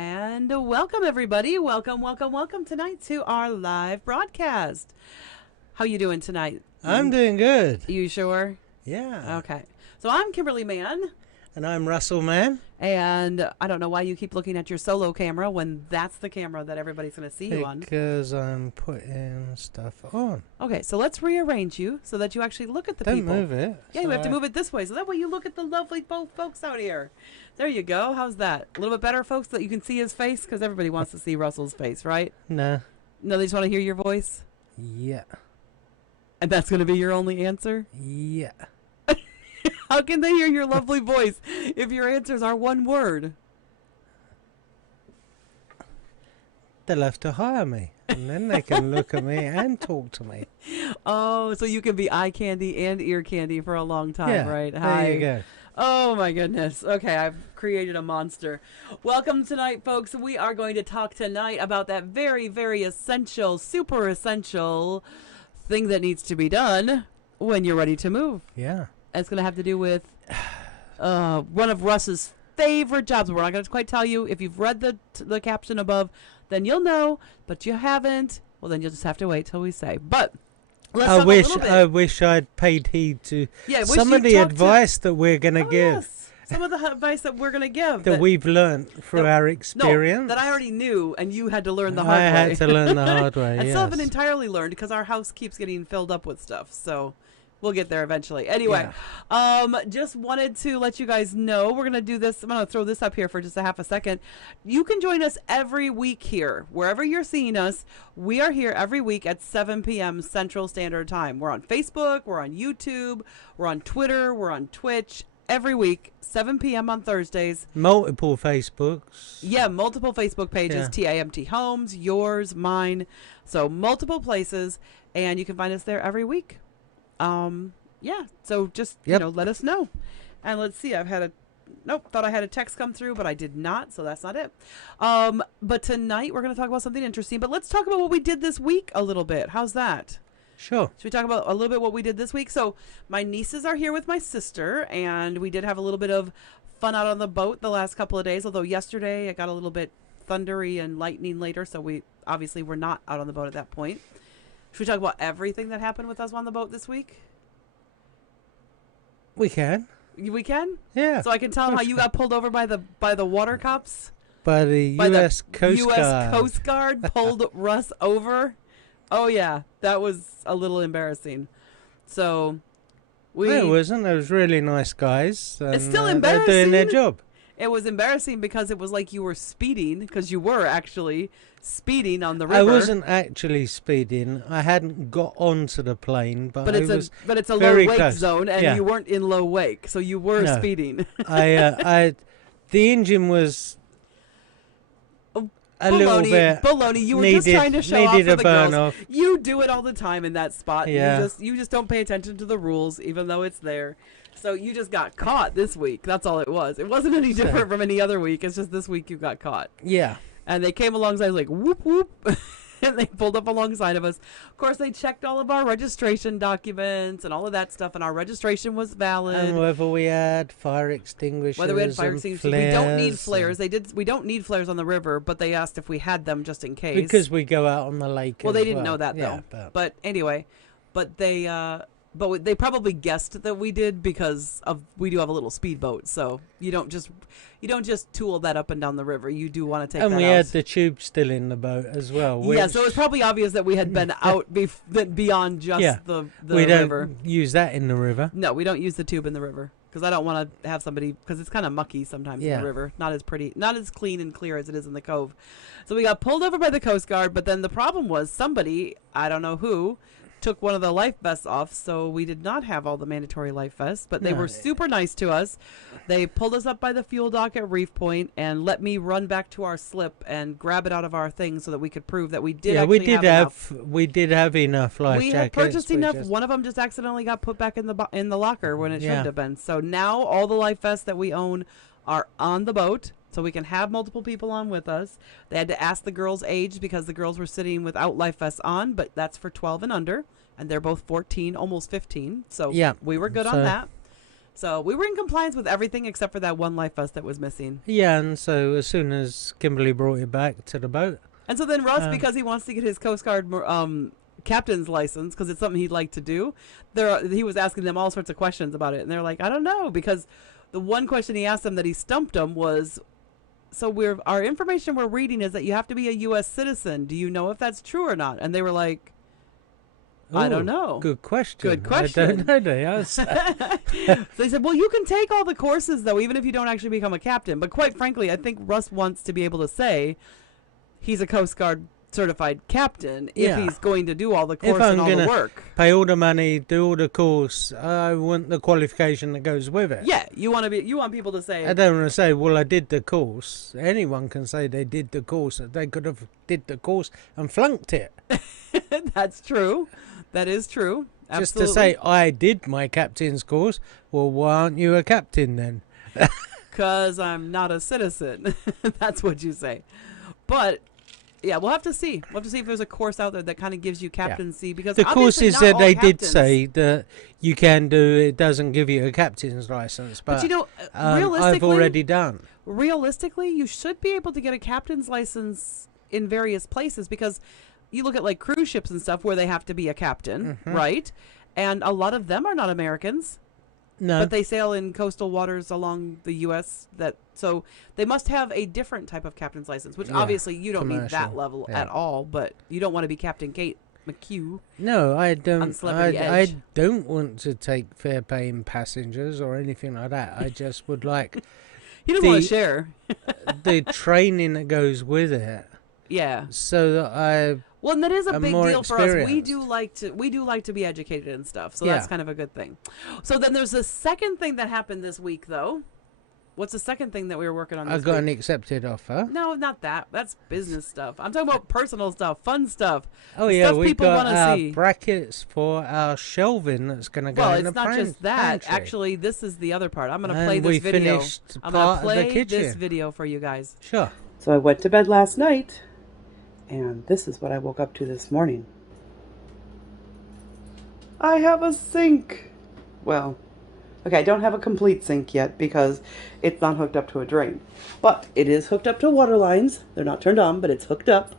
And welcome everybody. Welcome tonight to our live broadcast. How you doing tonight? I'm doing good. You sure? Yeah. Okay. So I'm Kimberly Mann. And I'm Russell Mann. And I don't know why you keep looking at your solo camera when that's the camera that everybody's going to see you on. Because I'm putting stuff on. Okay, so let's rearrange you so that you actually look at the people. Don't move it. Yeah, you have to move it this way so that way you look at the lovely folks out here. There you go. How's that? A little bit better, folks, so that you can see his face? Because everybody wants to see Russell's face, right? No. No, they just want to hear your voice? Yeah. And that's going to be your only answer? Yeah. How can they hear your lovely voice if your answers are one word? They'll have to hire me. And then they can look at me and talk to me. Oh, so you can be eye candy and ear candy for a long time, Yeah, right? there you go. Oh my goodness. Okay, I've created a monster. Welcome tonight, folks. We are going to talk tonight about that very, very essential, super essential thing that needs to be done when you're ready to move. Yeah. It's going to have to do with one of Russ's favorite jobs. We're not going to quite tell you. If you've read the caption above, then you'll know. But you haven't. Well, then you'll just have to wait till we say. But let's talk a little bit. I wish I'd paid heed to some of the advice that we're going to give. Yes. Some of the advice that we're going to give. That we've learned through our experience. No, that I already knew, and you had to learn the hard way. I had to learn the hard way, I yes. still haven't entirely learned because our house keeps getting filled up with stuff. So we'll get there eventually. Anyway, just wanted to let you guys know we're going to do this. I'm going to throw this up here for just a half a second. You can join us every week here. Wherever you're seeing us, we are here every week at 7 p.m. Central Standard Time. We're on Facebook. We're on YouTube. We're on Twitter. We're on Twitch. Every week, 7 p.m. on Thursdays. Multiple Facebooks. Yeah, multiple Facebook pages. TAMT Homes, yours, mine. So multiple places. And you can find us there every week. Yeah, so just, let us know. And let's see, thought I had a text come through, but I did not, so that's not it. But tonight we're going to talk about something interesting, but let's talk about what we did this week a little bit. How's that? Sure. Should we talk about a little bit what we did this week? So my nieces are here with my sister, and we did have a little bit of fun out on the boat the last couple of days, although yesterday it got a little bit thundery and lightning later, so we obviously were not out on the boat at that point. Should we talk about everything that happened with us on the boat this week? We can. We can? Yeah. So I can tell them how you got pulled over by the water cops? By the U.S. Coast Guard. U.S. Coast Guard pulled Russ over? Oh, yeah. That was a little embarrassing. So No, it wasn't. They was really nice guys. And, it's still embarrassing. They're doing their job. It was embarrassing because it was like you were speeding, because you were actually speeding on the river. I wasn't actually speeding. I hadn't got onto the plane, but it's a low wake zone, and you weren't in low wake, so you were speeding. The engine was a little bit baloney. You were just trying to show off for the girls. Off. You do it all the time in that spot. Yeah. You just don't pay attention to the rules, even though it's there. So you just got caught this week. That's all it was. It wasn't any different from any other week. It's just this week you got caught. Yeah. And they came alongside, like, whoop, whoop. And they pulled up alongside of us. Of course, they checked all of our registration documents and all of that stuff, and our registration was valid. And whether we had fire extinguishers. Whether we had fire extinguishers. We don't need flares. We don't need flares on the river, but they asked if we had them just in case. Because we go out on the lake. Well, they didn't know that, though. Yeah, but anyway, they probably guessed that we did because we do have a little speedboat, so you don't just tool that up and down the river. You do want to take. And we had the tube still in the boat as well. Yeah, so it's probably obvious that we had been out beyond just the we river. Don't use that in the river. No, we don't use the tube in the river because I don't want to have somebody, because it's kind of mucky sometimes in the river. Not as pretty, not as clean and clear as it is in the cove. So we got pulled over by the Coast Guard, but then the problem was somebody, I don't know who, took one of the life vests off, so we did not have all the mandatory life vests, but they were super nice to us. They pulled us up by the fuel dock at Reef Point and let me run back to our slip and grab it out of our thing so that we could prove that we did have enough. We did have enough life jackets. We had purchased enough. One of them just accidentally got put back in the locker when it shouldn't have been. So now all the life vests that we own are on the boat, so we can have multiple people on with us. They had to ask the girls' age because the girls were sitting without life vests on, but that's for 12 and under, and they're both 14, almost 15. So we were good on that. So we were in compliance with everything except for that one life vest that was missing. Yeah, and so as soon as Kimberly brought it back to the boat. And so then Russ, because he wants to get his Coast Guard captain's license, because it's something he'd like to do, he was asking them all sorts of questions about it. And they're like, I don't know, because the one question he asked them that he stumped them was, so our information we're reading is that you have to be a U.S. citizen. Do you know if that's true or not? And they were like, I don't know. Good question. Good question. I don't know. So they said, well, you can take all the courses, though, even if you don't actually become a captain. But quite frankly, I think Russ wants to be able to say he's a Coast Guard certified captain if he's going to do all the course and all the work. Pay all the money, do all the course. I want the qualification that goes with it. Yeah, you want people to say. I don't want to say, well, I did the course. Anyone can say they did the course. They could have did the course and flunked it. That's true. That is true. Absolutely. Just to say I did my captain's course. Well, why aren't you a captain then? Because I'm not a citizen. That's what you say. But yeah, we'll have to see. We'll have to see if there's a course out there that kind of gives you captaincy, because the courses that they did captains, say that you can do, it doesn't give you a captain's license. But you know, realistically, I've already done. Realistically, you should be able to get a captain's license in various places, because you look at like cruise ships and stuff where they have to be a captain, right? And a lot of them are not Americans. No. But they sail in coastal waters along the U.S. So they must have a different type of captain's license, which obviously you don't need that level at all. But you don't want to be Captain Kate McHugh. No, I don't. I don't want to take fare-paying passengers or anything like that. I just would like. He doesn't want to share the training that goes with it. Yeah. So that well, and that is a big deal for us. We do like to be educated and stuff. So that's kind of a good thing. So then there's a second thing that happened this week, though. What's the second thing that we were working on this week? I got an accepted offer. No, not that. That's business stuff. I'm talking about personal stuff, fun stuff. Oh, yeah, we got our brackets for our shelving that's going to go in the pantry. Well, it's not just that. Actually, this is the other part. I'm going to play this video. I'm going to play this video for you guys. Sure. So I went to bed last night, and this is what I woke up to this morning. I have a sink. Well, okay, I don't have a complete sink yet because it's not hooked up to a drain. But it is hooked up to water lines. They're not turned on, but it's hooked up.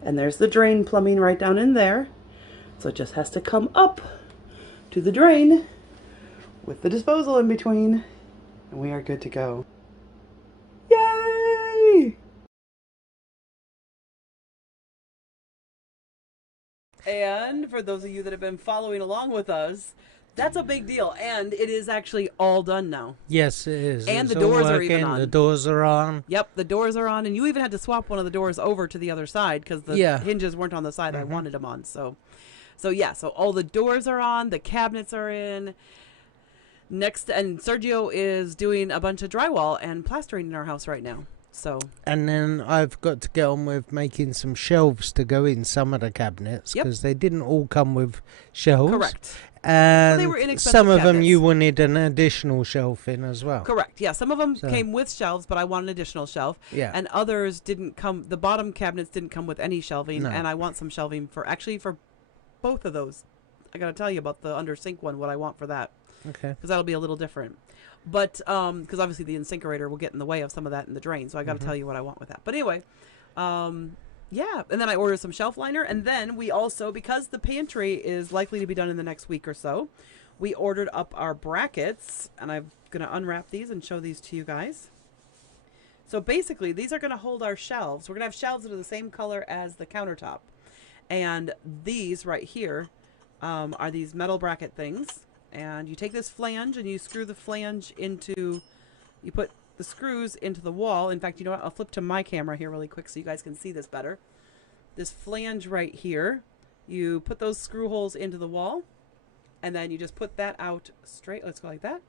And there's the drain plumbing right down in there. So it just has to come up to the drain with the disposal in between. And we are good to go. Yay! And for those of you that have been following along with us, that's a big deal. And it is actually all done now. Yes, it is. And the doors are even on. The doors are on. Yep, the doors are on. And you even had to swap one of the doors over to the other side because the hinges weren't on the side I wanted them on. So yeah, so all the doors are on. The cabinets are in. Next, and Sergio is doing a bunch of drywall and plastering in our house right now. So. And then I've got to get on with making some shelves to go in some of the cabinets because they didn't all come with shelves. Correct. And they were inexpensive some of them cabinets. you wanted an additional shelf in as well. Correct. Yeah, some of them came with shelves, but I want an additional shelf. Yeah. And others didn't come. The bottom cabinets didn't come with any shelving, and I want some shelving for both of those. I got to tell you about the under sink one. What I want for that. Okay. Because that'll be a little different. But because obviously the incinerator will get in the way of some of that in the drain, so I got to tell you what I want with that. But anyway, yeah. And then I ordered some shelf liner, and then we also, because the pantry is likely to be done in the next week or so, we ordered up our brackets, and I'm gonna unwrap these and show these to you guys. So basically, these are gonna hold our shelves. We're gonna have shelves that are the same color as the countertop, and these right here are these metal bracket things. And you take this flange and you screw the flange into, you put the screws into the wall. In fact, you know what? I'll flip to my camera here really quick so you guys can see this better. This flange right here, you put those screw holes into the wall, and then you just put that out straight. Let's go like that.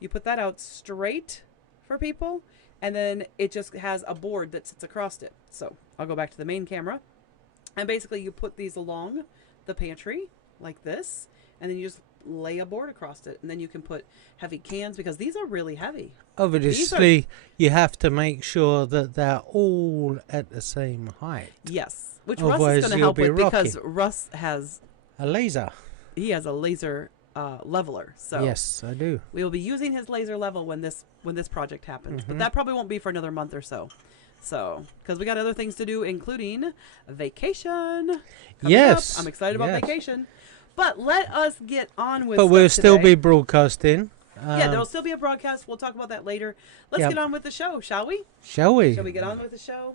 You put that out straight for people, and then it just has a board that sits across it. So I'll go back to the main camera. And basically you put these along the pantry like this, and then you just lay a board across it, and then you can put heavy cans because these are really heavy. Obviously, you have to make sure that they're all at the same height. Yes, which Russ is going to help with because Russ has a laser. He has a laser leveler. So yes, I do. we will be using his laser level when this project happens. But that probably won't be for another month or so. So, because we got other things to do, including vacation. Yes. Up. I'm excited about vacation. But let us get on with. But we'll still today. be broadcasting. Yeah, there will still be a broadcast. We'll talk about that later. Let's get on with the show, shall we? Shall we? Shall we get on with the show?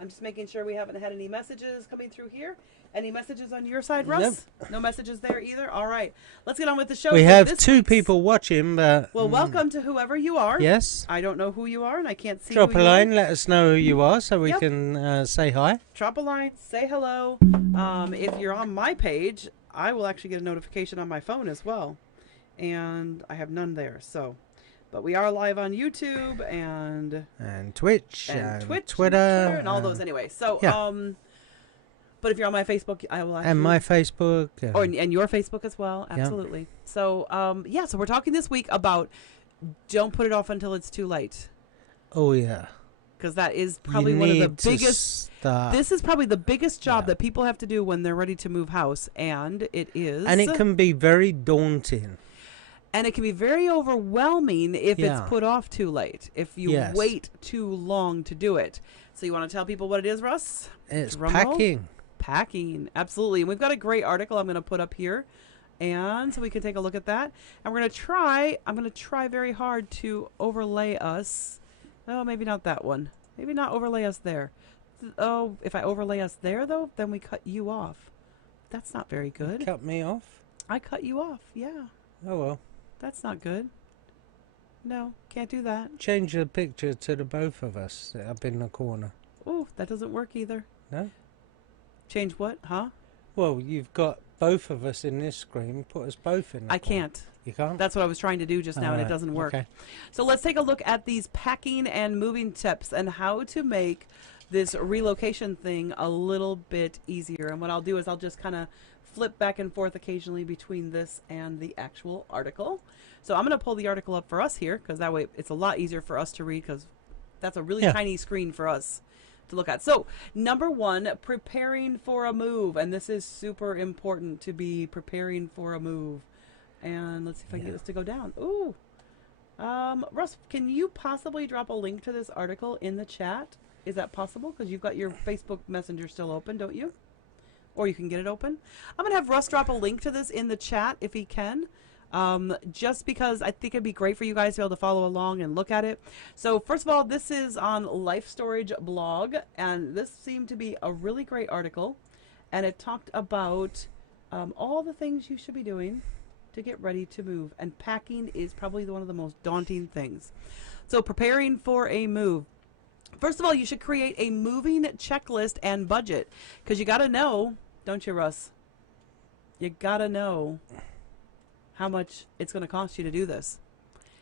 I'm just making sure we haven't had any messages coming through here. Any messages on your side, Russ? Nope. No messages there either? All right. Let's get on with the show. We have 2 people watching, but... Well, welcome to whoever you are. Yes. I don't know who you are, and I can't see Drop who a you line, are. let us know who you are, so we can say hi. Drop a line, say hello. If you're on my page, I will actually get a notification on my phone as well. And I have none there, so... But we are live on YouTube and Twitch and Twitter and all those anyway. So but if you're on my Facebook, I will actually, and my Facebook and your Facebook as well, absolutely. Yeah. So so we're talking this week about don't put it off until it's too late. Oh yeah. Because that is probably one of the biggest. This is probably the biggest job that people have to do when they're ready to move house, and it is. And it can be very daunting. And it can be very overwhelming if it's put off too late, if you wait too long to do it. So you want to tell people what it is, Russ? It's packing. Packing, absolutely. And we've got a great article I'm going to put up here. And so we can take a look at that. And we're going to try, I'm going to try very hard to overlay us. Oh, maybe not that one. Maybe not overlay us there. Oh, if I overlay us there, though, then we cut you off. That's not very good. You cut me off? I cut you off, yeah. Oh, well. That's not good. No, can't do that. Change the picture to the both of us up in the corner. Oh, that doesn't work either. No? Change what? Huh? Well, you've got both of us in this screen. Put us both in the corner. Can't. You can't? That's what I was trying to do just now, and it doesn't work. Okay. So let's take a look at these packing and moving tips and how to make this relocation thing a little bit easier. And what I'll do is I'll just kind of flip back and forth occasionally between this and the actual article. So I'm going to pull the article up for us here because that way it's a lot easier for us to read because that's a really tiny screen for us to look at. So number 1, preparing for a move. And this is super important to be preparing for a move. And let's see if I can get this to go down. Ooh. Russ, can you possibly drop a link to this article in the chat? Is that possible? Because you've got your Facebook Messenger still open, don't you? Or you can get it open. I'm going to have Russ drop a link to this in the chat if he can. Just because I think it'd be great for you guys to be able to follow along and look at it. So first of all, this is on Life Storage blog, and this seemed to be a really great article. And it talked about all the things you should be doing to get ready to move. And packing is probably one of the most daunting things. So preparing for a move. First of all, you should create a moving checklist and budget. Because you got to know, don't you, Russ? You got to know how much it's going to cost you to do this.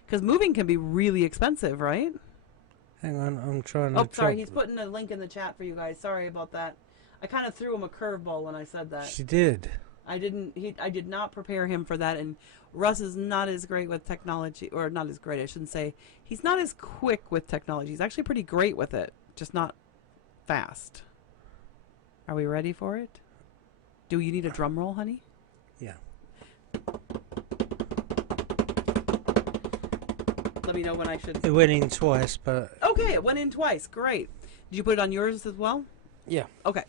Because moving can be really expensive, right? Hang on, I'm trying to... Oh, sorry, he's putting a link in the chat for you guys. Sorry about that. I kind of threw him a curveball when I said that. She did. I did not prepare him for that, and Russ is not as great with technology, or not as great, I shouldn't say. He's not as quick with technology. He's actually pretty great with it, just not fast. Are we ready for it? Do you need a drum roll, honey? Yeah. Let me know when I should... It went in twice, but... Okay, it went in twice. Great. Did you put it on yours as well? Yeah. Okay.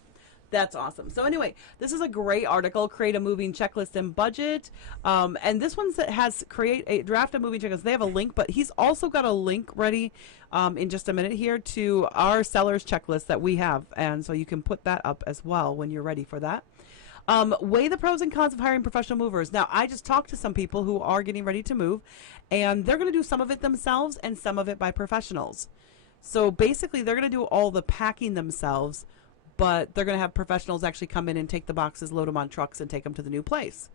That's awesome. So anyway, this is a great article, Create a Moving Checklist and Budget. And this one has draft a moving checklist. They have a link, but he's also got a link ready in just a minute here to our seller's checklist that we have. And so you can put that up as well when you're ready for that. Weigh the pros and cons of hiring professional movers. Now, I just talked to some people who are getting ready to move, and they're going to do some of it themselves and some of it by professionals. So basically, they're going to do all the packing themselves, but they're going to have professionals actually come in and take the boxes, load them on trucks, and take them to the new place.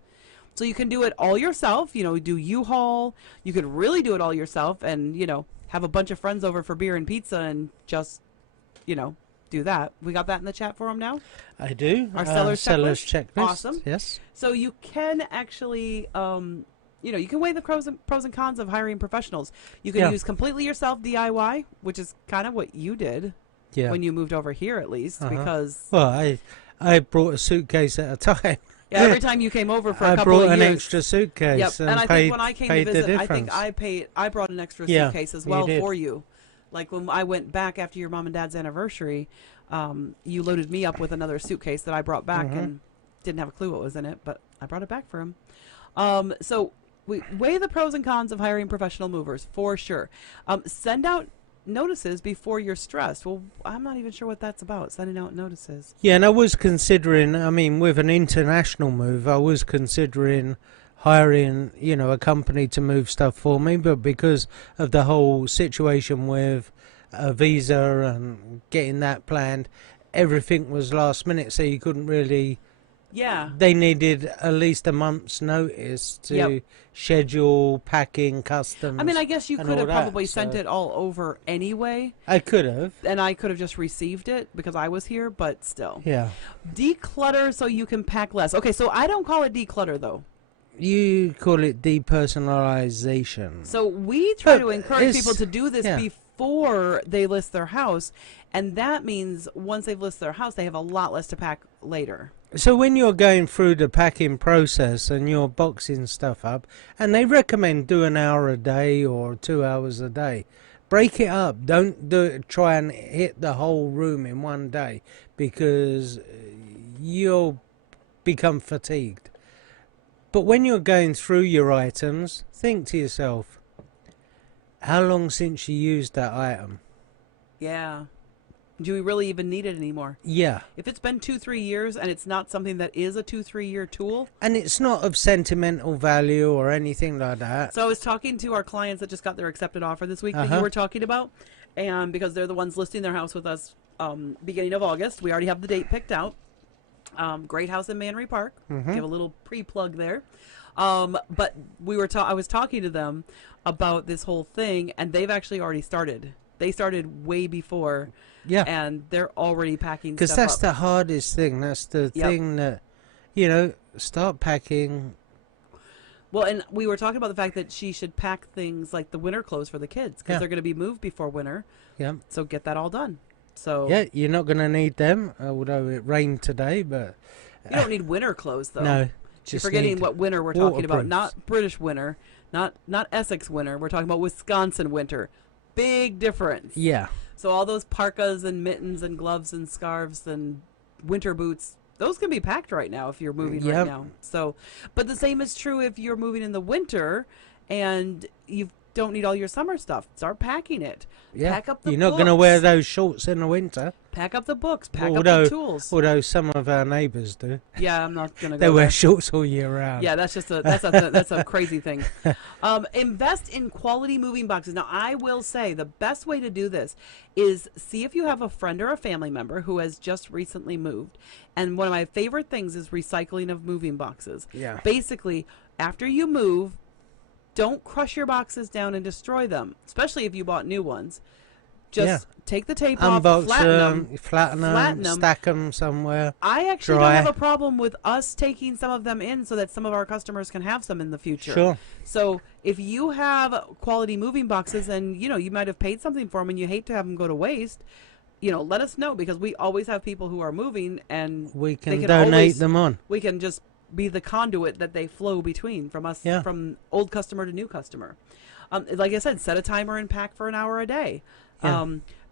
So you can do it all yourself, do U-Haul. You could really do it all yourself and, have a bunch of friends over for beer and pizza and just, do that. We got that in the chat for them now? I do. Our seller's checklist. Awesome. Yes. So you can actually, you can weigh the pros and cons of hiring professionals. You can use completely yourself DIY, which is kind of what you did. Yeah. When you moved over here, at least, because... Well, I brought a suitcase at a time. Yeah, every time you came over for a I couple brought of an years. extra suitcase. Yep. And I think when I came to visit, I think I brought an extra suitcase as well for you. Like when I went back after your mom and dad's anniversary, you loaded me up with another suitcase that I brought back and didn't have a clue what was in it, but I brought it back for him. So we weigh the pros and cons of hiring professional movers for sure. Send out notices before you're stressed. Well, I'm not even sure what that's about, sending out notices. Yeah, and I was considering, I mean, with an international move, I was considering hiring, you know, a company to move stuff for me, but because of the whole situation with a visa and getting that planned, everything was last minute, so you couldn't really... Yeah. They needed at least a month's notice to schedule, packing, customs. I mean, I guess you could have probably sent it all over anyway. I could have. And I could have just received it because I was here, but still. Yeah. Declutter so you can pack less. Okay, so I don't call it declutter, though. You call it depersonalization. So we try to encourage people to do this before they list their house. And that means once they've listed their house, they have a lot less to pack later. So when you're going through the packing process and you're boxing stuff up, and they recommend do an hour a day or 2 hours a day, break it up. Don't do it, try and hit the whole room in one day, because you'll become fatigued. But when you're going through your items, think to yourself, how long since you used that item? Yeah. Do we really even need it anymore? Yeah. If it's been 2-3 years and it's not something that is a 2-3 year tool. And it's not of sentimental value or anything like that. So I was talking to our clients that just got their accepted offer this week that you were talking about. And because they're the ones listing their house with us beginning of August. We already have the date picked out. Great house in Manry Park. Give a little pre-plug there. But I was talking to them about this whole thing, and they've actually already started. They started way before. Yeah. And they're already packing stuff up. Because that's the hardest thing. That's the thing that, you know, start packing. Well, and we were talking about the fact that she should pack things like the winter clothes for the kids because they're going to be moved before winter. Yeah. So get that all done. So yeah, you're not going to need them, although it rained today, but... You don't need winter clothes, though. No. You're forgetting what winter we're talking about. Not British winter, not Essex winter. We're talking about Wisconsin winter. Big difference. Yeah. So all those parkas and mittens and gloves and scarves and winter boots, those can be packed right now if you're moving right now. So, but the same is true if you're moving in the winter and you don't need all your summer stuff. Start packing it. Yeah. Pack up the You're not going to wear those shorts in the winter. Pack up the books. Pack up the tools. Although some of our neighbours do. Yeah, I'm not going to go They wear there. shorts all year round. Yeah, that's just that's a crazy thing. Invest in quality moving boxes. Now, I will say the best way to do this is see if you have a friend or a family member who has just recently moved. And one of my favorite things is recycling of moving boxes. Yeah. Basically, after you move, don't crush your boxes down and destroy them, especially if you bought new ones. Just take the tape off, flatten them, stack them somewhere. I actually don't have a problem with us taking some of them in so that some of our customers can have some in the future. Sure. So if you have quality moving boxes and, you know, you might have paid something for them and you hate to have them go to waste, you know, let us know because we always have people who are moving and we can donate them on. We can just be the conduit that they flow between from us, from old customer to new customer. Like I said, set a timer and pack for an hour a day. Yeah.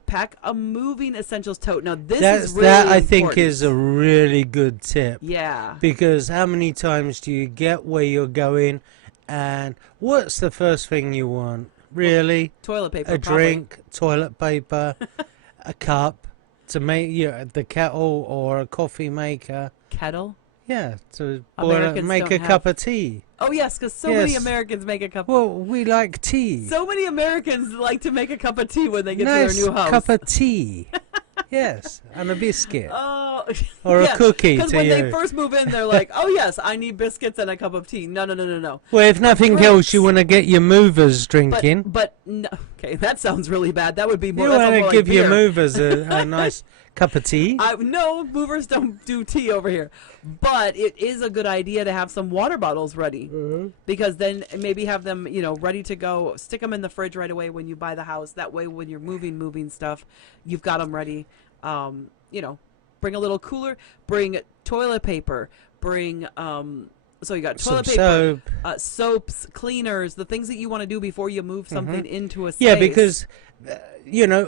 Pack a moving essentials tote. Now this is really important. I think is a really good tip. Yeah. Because how many times do you get where you're going, and what's the first thing you want? Really? Toilet paper. A drink, toilet paper, a cup to make the kettle or a coffee maker. Kettle. Yeah, to make a cup of tea. Oh, yes, because so many Americans make a cup Well, we like tea. So many Americans like to make a cup of tea when they get to their new house. Nice cup of tea. Yes, and a biscuit. Oh, or a cookie because when they first move in, they're like, oh, yes, I need biscuits and a cup of tea. No. Well, if nothing else, you want to get your movers drinking. But no, okay, that sounds really bad. That would be more. You want to give your movers a nice cup of tea? No, movers don't do tea over here. But it is a good idea to have some water bottles ready. Because then maybe have them, you know, ready to go. Stick them in the fridge right away when you buy the house. That way when you're moving stuff, you've got them ready. You know, bring a little cooler. Bring toilet paper. Bring so you got toilet Some paper, soap. soaps, cleaners, the things that you want to do before you move something into a space. Yeah, because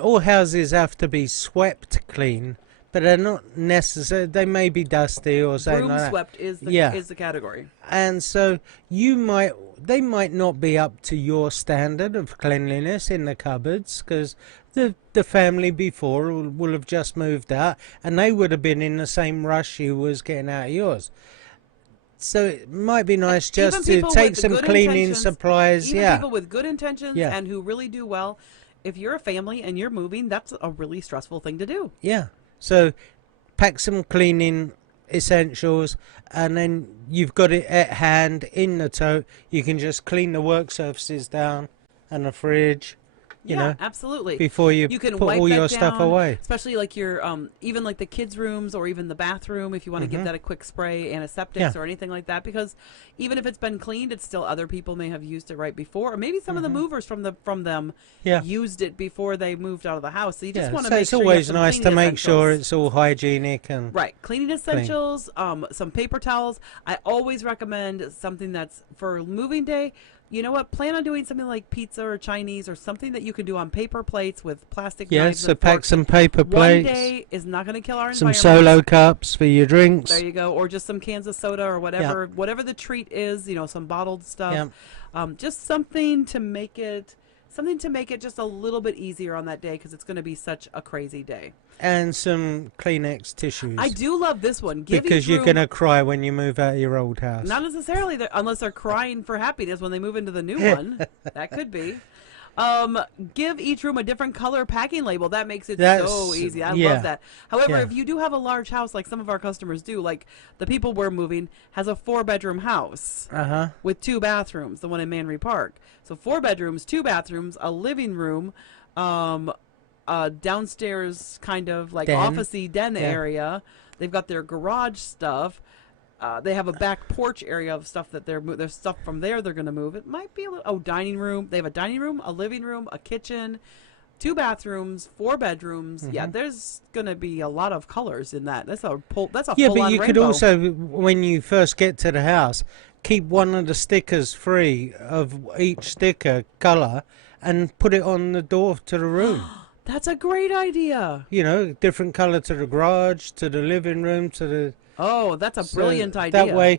all houses have to be swept clean, but they're not necessary. They may be dusty or something broom like that. swept is the category. And so they might not be up to your standard of cleanliness in the cupboards, because the family before will have just moved out, and they would have been in the same rush you was getting out of yours. So it might be nice just to take some cleaning supplies. Even people with good intentions and who really do well. If you're a family and you're moving, that's a really stressful thing to do. Yeah. So pack some cleaning essentials, and then you've got it at hand in the tote. You can just clean the work surfaces down and the fridge. You know, absolutely. Before you can put wipe all that your down, stuff away. Especially like your even like the kids' rooms or even the bathroom, if you want to give that a quick spray, antiseptics or anything like that, because even if it's been cleaned, it's still other people may have used it right before, or maybe some of the movers from them used it before they moved out of the house. So you just want to make sure. So it's always nice to make sure it's all hygienic and cleaning essentials, some paper towels. I always recommend something that's for moving day. You know what? Plan on doing something like pizza or Chinese or something that you can do on paper plates with plastic knives. Yes, so pack some paper plates. 1 day is not going to kill our Some environment. Solo cups for your drinks. There you go. Or just some cans of soda or whatever. Whatever the treat is, some bottled stuff. Just something to make it just a little bit easier on that day, because it's going to be such a crazy day. And some Kleenex tissues. I do love this one. Because you're going to cry when you move out of your old house. Not necessarily, unless they're crying for happiness when they move into the new one. That could be. Give each room a different color packing label. That makes it so easy. I love that. However, if you do have a large house, like some of our customers do, like the people we're moving has a 4-bedroom house with 2 bathrooms, the one in Manry Park. So 4 bedrooms, 2 bathrooms, a living room, downstairs kind of like office-y den area. They've got their garage stuff. They have a back porch area of stuff that there's stuff from there they're going to move. It might be dining room. They have a dining room, a living room, a kitchen, 2 bathrooms, 4 bedrooms. Yeah, there's going to be a lot of colors in that. That's a full-on Yeah, but you rainbow. could also, when you first get to the house, keep one of the stickers free of each sticker color and put it on the door to the room. That's a great idea. Different color to the garage, to the living room, to the... Oh, that's a brilliant idea. That way,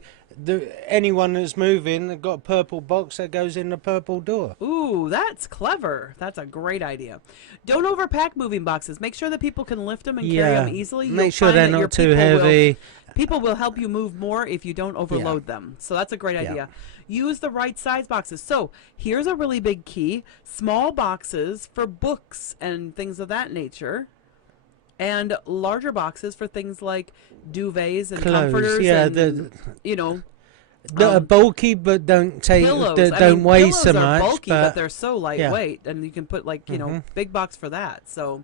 anyone that's moving, they've got a purple box that goes in the purple door. Ooh, that's clever. That's a great idea. Don't overpack moving boxes. Make sure that people can lift them and carry them easily. Make sure they're not too heavy. People will help you move more if you don't overload them. So that's a great idea. Use the right size boxes. So here's a really big key. Small boxes for books and things of that nature. And larger boxes for things like duvets and comforters and, bulky but don't take pillows. don't weigh so pillows much. Are bulky, but they're so lightweight, and you can put big box for that. So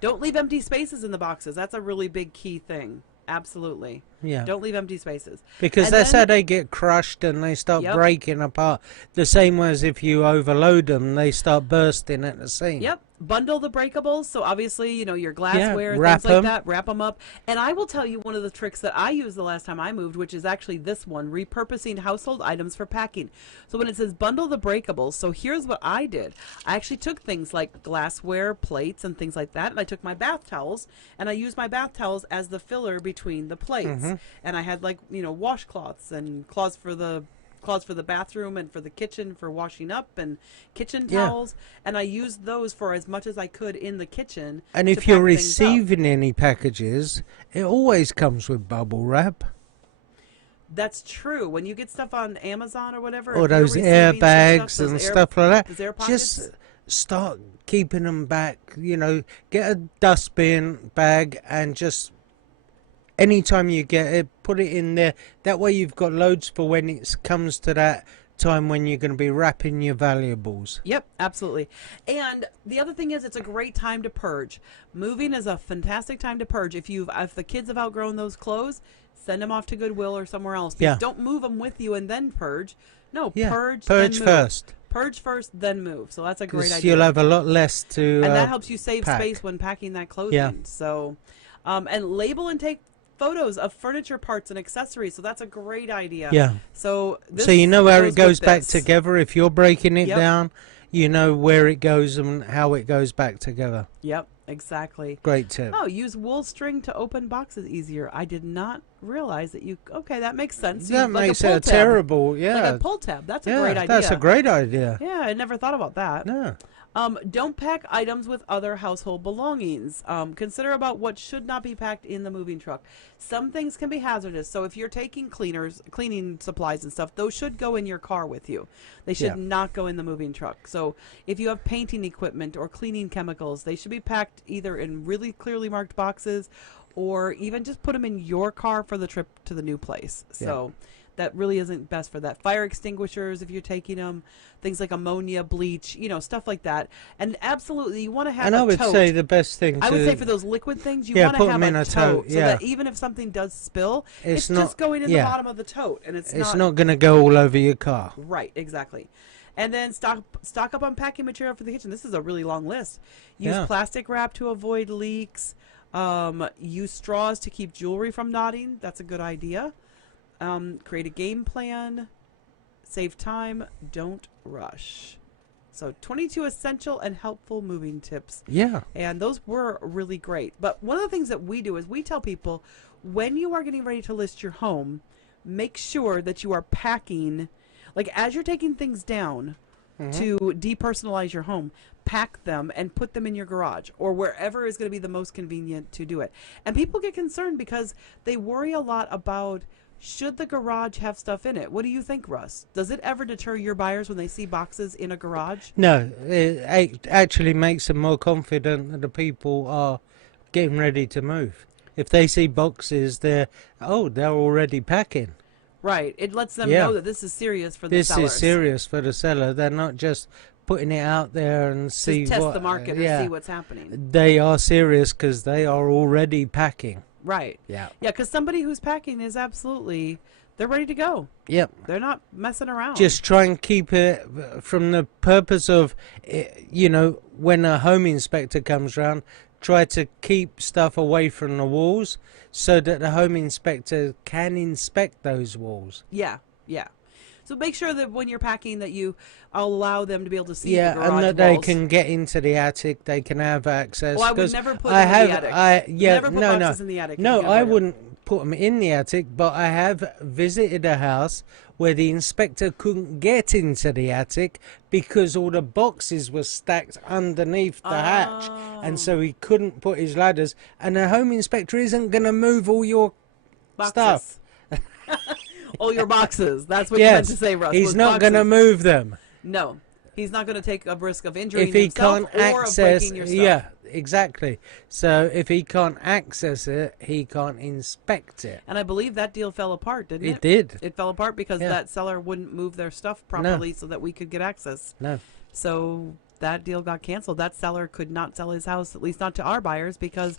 don't leave empty spaces in the boxes. That's a really big key thing. Absolutely. Yeah. Don't leave empty spaces. Because that's how they get crushed and they start breaking apart. The same way as if you overload them, they start bursting at the seam. Yep. Bundle the breakables. So obviously, your glassware, wrap things like that, wrap them up. And I will tell you one of the tricks that I used the last time I moved, which is actually this one, repurposing household items for packing. So when it says bundle the breakables, so here's what I did. I actually took things like glassware, plates, and things like that, and I took my bath towels, and I used my bath towels as the filler between the plates. And I had washcloths and cloths for the bathroom and for the kitchen for washing up and kitchen towels, and I used those for as much as I could in the kitchen. And if you're receiving any packages, it always comes with bubble wrap. That's true. When you get stuff on Amazon or whatever, or those airbags and stuff like that, just start keeping them back. Get a dustbin bag and just... Anytime you get it, put it in there. That way you've got loads for when it comes to that time when you're going to be wrapping your valuables. Yep, absolutely. And the other thing is, it's a great time to purge. Moving is a fantastic time to purge. If the kids have outgrown those clothes, send them off to Goodwill or somewhere else. Don't move them with you and then purge. No, purge then move. First. Purge first, then move. So that's a great idea. You'll have a lot less to and that helps you save pack. space when packing that clothing. So, and label and take photos of furniture parts and accessories, so that's a great idea. Yeah. So you know where it goes back this. together. If you're breaking it Yep. down, you know where it goes and how it goes back together. Yep, exactly. Great tip. Oh, use wool string to open boxes easier. I did not realize that you. Okay, that makes sense. That Like makes a pull it a tab. terrible. Yeah. Like a pull tab. That's a yeah, great idea. that's a great idea. Yeah, I never thought about that. No. Don't pack items with other household belongings. Consider about what should not be packed in the moving truck. Some things can be hazardous, so if you're taking cleaning supplies and stuff, those should go in your car with you. They should not go in the moving truck. So if you have painting equipment or cleaning chemicals, they should be packed either in really clearly marked boxes or even just put them in your car for the trip to the new place. So that really isn't best for that. Fire extinguishers, if you're taking them, things like ammonia, bleach, stuff like that. And absolutely, you want to have and a I would tote. say the best thing to... I would say for those liquid things, you Yeah, want put to have them in a a tote, tote, so yeah. that even if something does spill, it's not- just going in the bottom of the tote, and it's not going to go all over your car. right, exactly. And then stock up on packing material for the kitchen. This is a really long list. Use plastic wrap to avoid leaks. Use straws to keep jewelry from knotting. That's a good idea. Create a game plan. Save time. Don't rush. So 22 essential and helpful moving tips. Yeah. And those were really great. But one of the things that we do is we tell people, when you are getting ready to list your home, make sure that you are packing, like as you're taking things down to depersonalize your home, pack them and put them in your garage or wherever is going to be the most convenient to do it. And people get concerned because they worry a lot about, should the garage have stuff in it? What do you think, Russ? Does it ever deter your buyers when they see boxes in a garage? No, it actually makes them more confident that the people are getting ready to move. If they see boxes, they're already packing. Right. It lets them know that this is serious for the sellers. This is serious for the seller. They're not just putting it out there and see just test what, the market and see what's happening. They are serious because they are already packing. Right. Yeah. Yeah, because somebody who's packing is absolutely, they're ready to go. Yep. They're not messing around. Just try and keep it from the purpose of, when a home inspector comes round, try to keep stuff away from the walls so that the home inspector can inspect those walls. Yeah, yeah. So make sure that when you're packing that you allow them to be able to see the garage and that walls. they can get into the attic, they can have access. Well, I would never put them in the attic. Never put boxes in the attic. No, I wouldn't put them in the attic, but I have visited a house where the inspector couldn't get into the attic because all the boxes were stacked underneath the hatch, and so he couldn't put his ladders, and the home inspector isn't going to move all your stuff. All your boxes. That's what you meant to say, Russ. He's not going to move them. No. He's not going to take a risk of injuring if he himself can't or access, of breaking your stuff. Yeah, exactly. So if he can't access it, he can't inspect it. And I believe that deal fell apart, didn't it? It did. It fell apart because that seller wouldn't move their stuff properly so that we could get access. No. So that deal got canceled. That seller could not sell his house, at least not to our buyers, because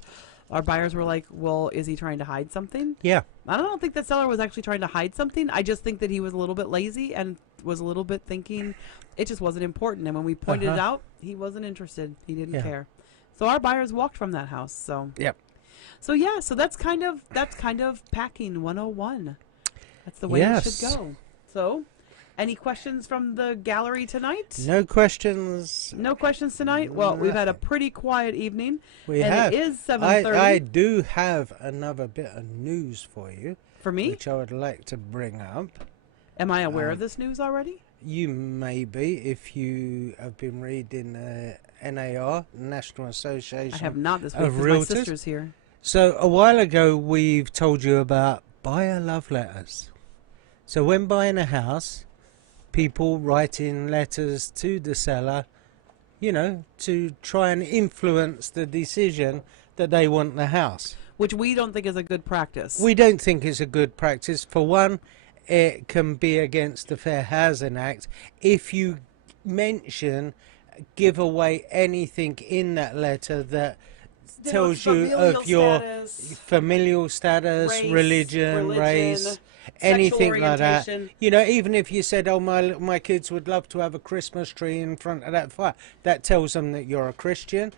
our buyers were like, well, is he trying to hide something? Yeah. I don't think that seller was actually trying to hide something. I just think that he was a little bit lazy and was a little bit thinking it just wasn't important. And when we pointed it out, he wasn't interested. He didn't care. So our buyers walked from that house. So yep. So yeah, so that's kind of packing 101. That's the way it should go. So, any questions from the gallery tonight? No questions. No questions tonight? Well, we've had a pretty quiet evening. We have. It is 7:30. I do have another bit of news for you. For me? Which I would like to bring up. Am I aware of this news already? You may be if you have been reading NAR, National Association. I have not this week because my sister's here. So a while ago we've told you about buyer love letters. So when buying a house, people writing letters to the seller, to try and influence the decision that they want the house. Which we don't think is a good practice. We don't think it's a good practice. For one, it can be against the Fair Housing Act if you give away anything in that letter that tells you of your familial status, religion, race, anything like that. Even if you said, oh, my kids would love to have a Christmas tree in front of that fire, that tells them that you're a Christian.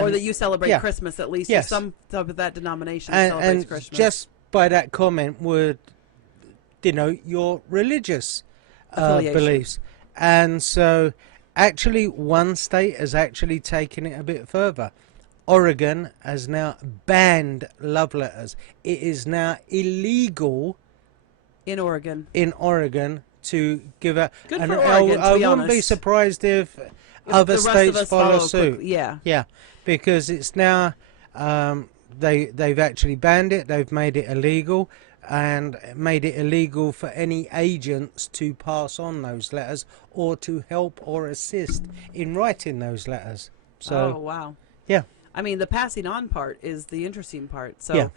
Or that you celebrate Christmas, at least. Yes. Some of that denomination celebrates Christmas. Just by that comment would denote your religious beliefs. And so actually one state has actually taken it a bit further. Oregon has now banned love letters. It is now illegal in Oregon to give a... Good for Oregon, I wouldn't honest. be surprised if other states follow suit. Quickly. Yeah. Yeah, because it's now... they've actually banned it. They've made it illegal, and made it illegal for any agents to pass on those letters or to help or assist in writing those letters. So, oh, wow. Yeah. I mean, the passing on part is the interesting part. So Yeah.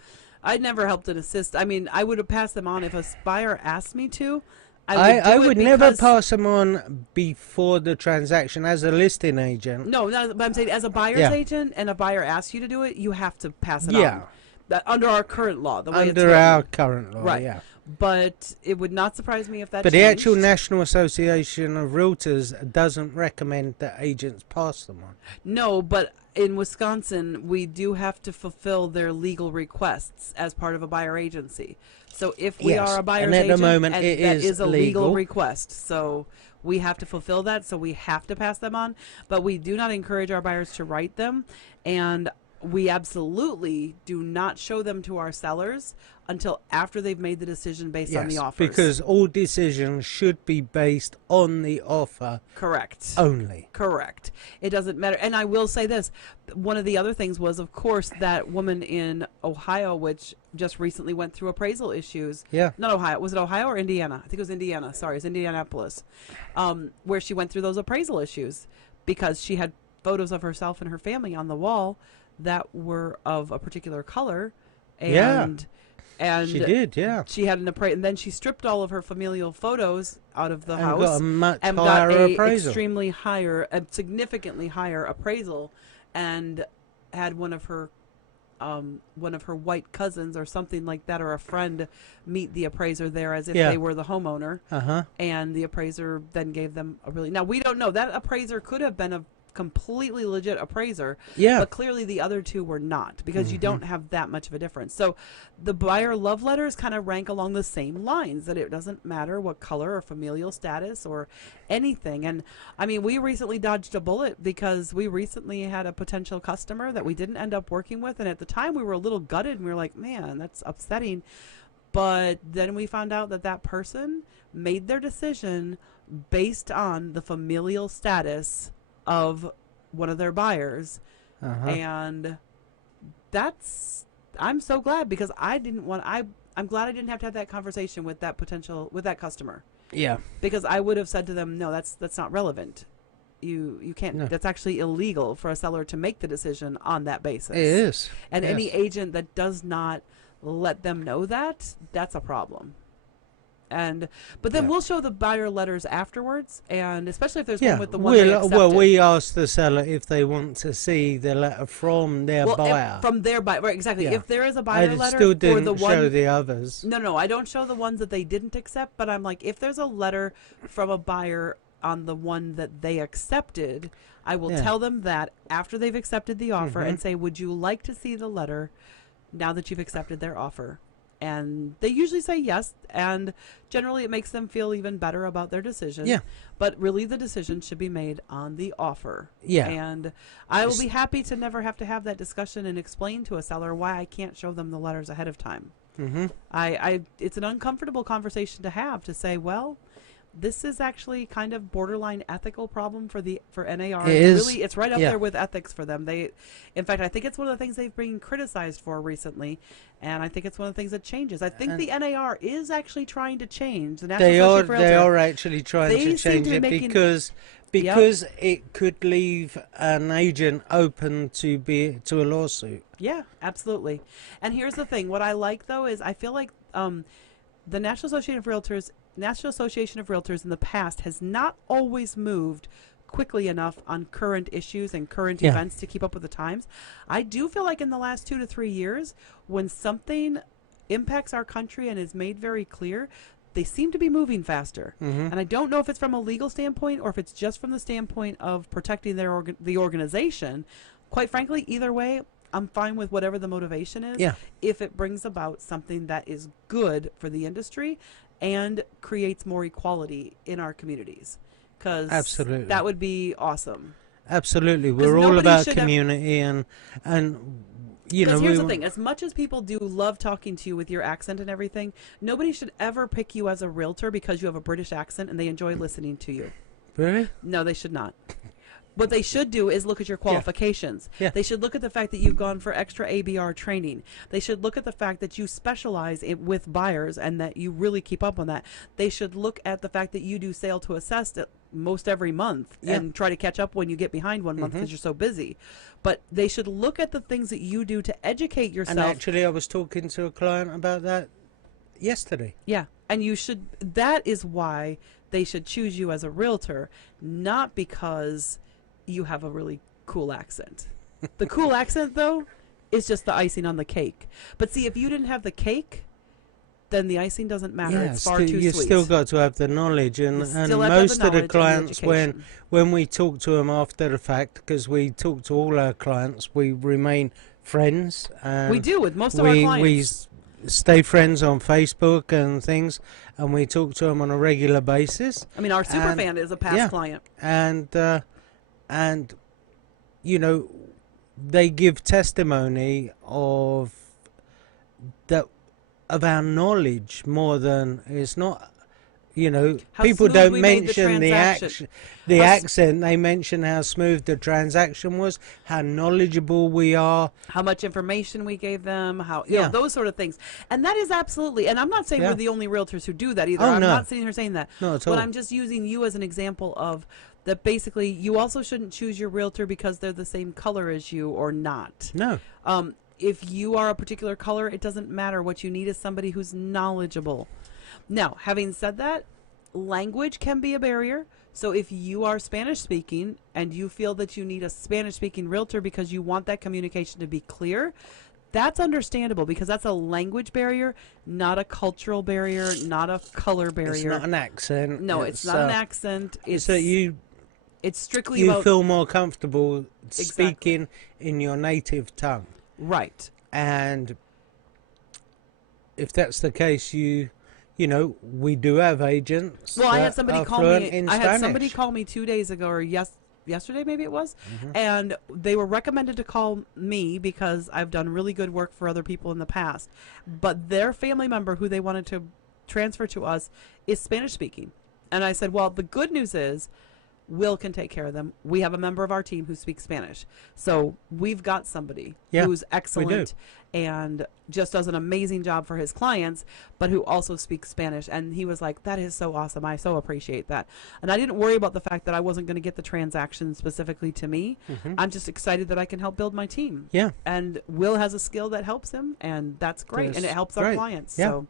I'd never helped and assist. I mean, I would have passed them on if a buyer asked me to. I would never pass them on before the transaction as a listing agent. No, but I'm saying as a buyer's agent and a buyer asks you to do it, you have to pass it on. Yeah. Under our current law. The way it's Under written. our current law, Right. yeah. But it would not surprise me if that But changed. the actual National Association of Realtors doesn't recommend that agents pass them on. No, but in Wisconsin, we do have to fulfill their legal requests as part of a buyer agency. So if we Yes, are a buyer's and at the agent, moment and it that is is a legal legal. request. So we have to fulfill that, so we have to pass them on. But we do not encourage our buyers to write them, and we absolutely do not show them to our sellers until after they've made the decision based on the offers. Because all decisions should be based on the offer. Correct. Only. Correct. It doesn't matter. And I will say this. One of the other things was, of course, that woman in Ohio, which just recently went through appraisal issues. Yeah. Not Ohio. Was it Ohio or Indiana? I think it was Indiana. Sorry, it's Indianapolis. Where she went through those appraisal issues because she had photos of herself and her family on the wall that were of a particular color. And she did, yeah. She had an appraisal, and then she stripped all of her familial photos out of the house got a much and higher got a appraisal. extremely higher, a significantly higher appraisal, and had one of her white cousins or something like that, or a friend, meet the appraiser there as if they were the homeowner. And the appraiser then gave them a really... Now, we don't know. That appraiser could have been a completely legit appraiser, but clearly the other two were not, because you don't have that much of a difference. So the buyer love letters kind of rank along the same lines, that it doesn't matter what color or familial status or anything. And I mean, we recently dodged a bullet because we recently had a potential customer that we didn't end up working with, and at the time we were a little gutted and we were like, man, that's upsetting. But then we found out that that person made their decision based on the familial status of one of their buyers. And I'm so glad, because I'm glad I didn't have to have that conversation with that customer. Yeah. Because I would have said to them, no, that's not relevant. You can't, that's actually illegal for a seller to make the decision on that basis. It is. And any agent that does not let them know that, that's a problem. But then we'll show the buyer letters afterwards, and especially if there's one with the one they accepted. Well, we ask the seller if they want to see the letter from their buyer. From their buyer, right? Exactly. Yeah. If there is a buyer letter, still didn't show the others. No, I don't show the ones that they didn't accept. But I'm like, if there's a letter from a buyer on the one that they accepted, I will tell them that after they've accepted the offer and say, would you like to see the letter now that you've accepted their offer? And they usually say yes, and generally it makes them feel even better about their decision. Yeah. But really the decision should be made on the offer. Yeah. And I will be happy to never have to have that discussion and explain to a seller why I can't show them the letters ahead of time. It's an uncomfortable conversation to have, to say, well, this is actually kind of borderline ethical problem for NAR. It's right up there with ethics for them. In fact, I think it's one of the things they've been criticized for recently, and I think it's one of the things that changes. I think the NAR is actually trying to change the National Association of Realtors. They are actually trying to change it because it could leave an agent open to a lawsuit. Yeah, absolutely. And here's the thing: what I like though is I feel like the National Association of Realtors in the past has not always moved quickly enough on current issues and current events to keep up with the times. I do feel like in the last 2 to 3 years, when something impacts our country and is made very clear, they seem to be moving faster. And I don't know if it's from a legal standpoint or if it's just from the standpoint of protecting the organization. Quite frankly, either way, I'm fine with whatever the motivation is. Yeah. If it brings about something that is good for the industry and creates more equality in our communities. Because Absolutely. that would be awesome. Absolutely. We're all about community and you know, here's the thing. As much as people do love talking to you with your accent and everything, nobody should ever pick you as a realtor because you have a British accent and they enjoy listening to you. Really? No, they should not. What they should do is look at your qualifications. Yeah. They should look at the fact that you've gone for extra ABR training. They should look at the fact that you specialize with buyers and that you really keep up on that. They should look at the fact that you do sale to assess most every month and try to catch up when you get behind one month because you're so busy. But they should look at the things that you do to educate yourself. And actually, I was talking to a client about that yesterday. Yeah. And you should, that is why they should choose you as a realtor, not because you have a really cool accent. The cool accent, though, is just the icing on the cake. But see, if you didn't have the cake, then the icing doesn't matter. It's far too sweet. You still got to have the knowledge, and most of the clients, when we talk to them after the fact, because we talk to all our clients, we remain friends. And we do with most of our clients. We stay friends on Facebook and things, and we talk to them on a regular basis. I mean, our superfan is a past client. And you know, they give testimony of our knowledge more than it's not. You know, people don't mention the accent. They mention how smooth the transaction was, how knowledgeable we are, how much information we gave them, how you know, those sort of things. And that is absolutely. And I'm not saying we're the only realtors who do that either. I'm not sitting here saying that. No, at all. But I'm just using you as an example of that. Basically, you also shouldn't choose your realtor because they're the same color as you or not. No. If you are a particular color, it doesn't matter. What you need is somebody who's knowledgeable. Now, having said that, language can be a barrier. So if you are Spanish speaking and you feel that you need a Spanish speaking realtor because you want that communication to be clear, that's understandable because that's a language barrier, not a cultural barrier, not a color barrier. It's not an accent. No, it's not an accent. It's that it's strictly you about feel more comfortable speaking in your native tongue. Right. And if that's the case, you know, we do have agents. Well, I had somebody call me. I had somebody call me 2 days ago, or yesterday maybe it was, and they were recommended to call me because I've done really good work for other people in the past. But their family member who they wanted to transfer to us is Spanish speaking, and I said, well, the good news is Will can take care of them. We have a member of our team who speaks Spanish. So we've got somebody who's excellent and just does an amazing job for his clients, but who also speaks Spanish. And he was like, that is so awesome. I so appreciate that. And I didn't worry about the fact that I wasn't going to get the transaction specifically to me. I'm just excited that I can help build my team. Yeah. And Will has a skill that helps him, and that's great. And it helps our clients. Yeah.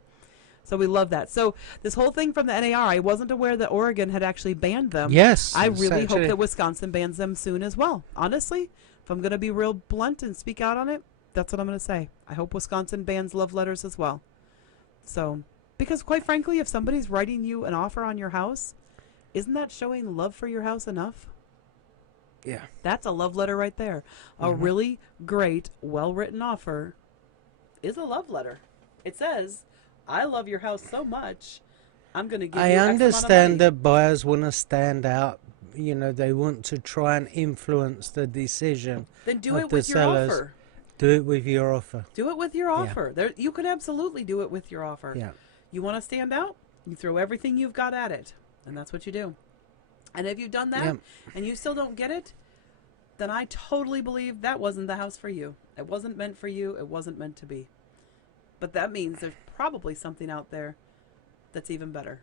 So we love that. So this whole thing from the NAR, I wasn't aware that Oregon had actually banned them. Yes. I really hope that Wisconsin bans them soon as well. Honestly, if I'm going to be real blunt and speak out on it, that's what I'm going to say. I hope Wisconsin bans love letters as well. So, because quite frankly, if somebody's writing you an offer on your house, isn't that showing love for your house enough? Yeah. That's a love letter right there. A really great, well-written offer is a love letter. It says, I love your house so much, I'm going to give you X amount of money. I understand that buyers want to stand out. You know, they want to try and influence the decision. Then do it with your offer. Do it with your offer. Do it with your offer. There, you can absolutely do it with your offer. Yeah. You want to stand out? You throw everything you've got at it, and that's what you do. And if you've done that and you still don't get it, then I totally believe that wasn't the house for you. It wasn't meant for you. It wasn't meant to be. But that means there's probably something out there that's even better.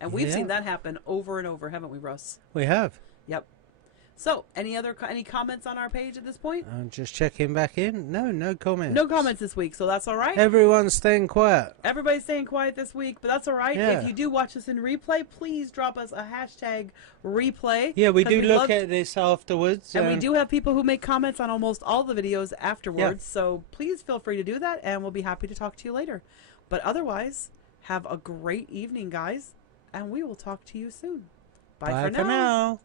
And we've seen that happen over and over, haven't we, Russ? We have. Yep. So, any comments on our page at this point? I'm just checking back in. No comments. No comments this week, so that's all right. Everyone's staying quiet. Everybody's staying quiet this week, but that's all right. Yeah. If you do watch us in replay, please drop us a hashtag replay. Yeah, we do look at this afterwards. And we do have people who make comments on almost all the videos afterwards, so please feel free to do that, and we'll be happy to talk to you later. But otherwise, have a great evening, guys, and we will talk to you soon. Bye for now.